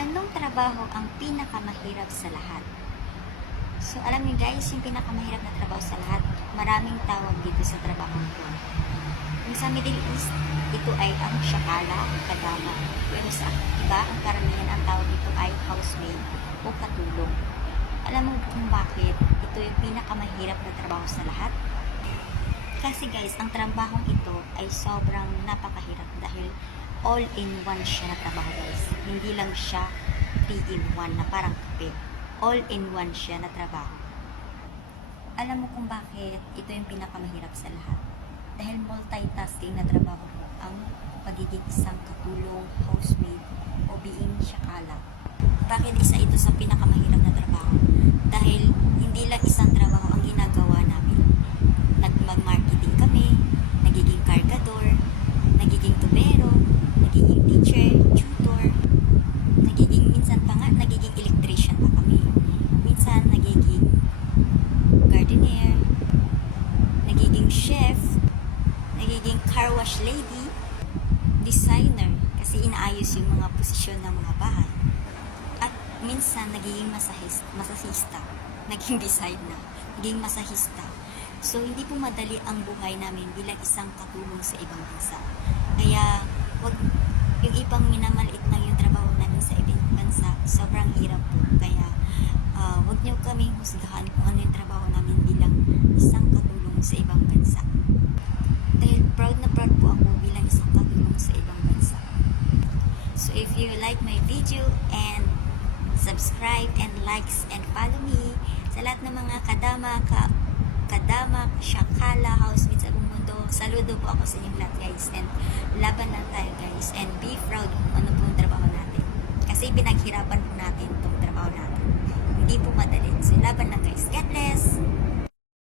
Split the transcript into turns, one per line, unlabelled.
Anong trabaho ang pinakamahirap sa lahat? So, alam niyo guys, yung pinakamahirap na trabaho sa lahat, maraming tawag dito sa trabaho ko. Yung sa Middle East, ito ay ang syakala, kadama. Pero sa iba, ang karamihan ang tawag dito ay housemaid o katulong. Alam mo kung bakit ito yung pinakamahirap na trabaho sa lahat? Kasi guys, ang trabahong ito ay sobrang napakahirap dahil all-in-one siya na trabaho guys. Hindi lang siya 3-in-1 na parang kape. All-in-one siya na trabaho. Alam mo kung bakit ito yung pinakamahirap sa lahat? Dahil multitasking na trabaho mo ang pagiging isang katulong, housemaid, o being syakala. Bakit isa ito sa pinakamahirap na trabaho? Dahil hindi lang isang trabaho ang ginagawa namin nagmag-marketing kami, nagiging kargador, nagiging tubero, nagiging teacher, tutor, nagiging minsan pa nga, nagiging electrician pa kami. Minsan, nagiging gardener, nagiging chef, nagiging car wash lady, designer, kasi inaayos yung mga posisyon ng mga bahay. At minsan, nagiging masahist, masahista, naging designer, naging masahista. So, hindi po madali ang buhay namin bilang isang katulong sa ibang bansa. Kaya, wag, yung ibang minamaliit lang yung trabaho namin sa ibang bansa, sobrang hirap po. Kaya, ah, wag niyo kaming husgahan kung ano yung trabaho namin bilang isang katulong sa ibang bansa. Dahil proud na proud po ako bilang isang katulong sa ibang bansa. So, if you like my video and subscribe and likes and follow me sa lahat ng mga kadama, ka, kadama, syakala, housemates sa mundo. Saludo po ako sa inyong lahat guys and laban lang tayo guys and be proud kung ano po yung trabaho natin. Kasi pinaghirapan po natin itong trabaho natin. Hindi po madali. So laban lang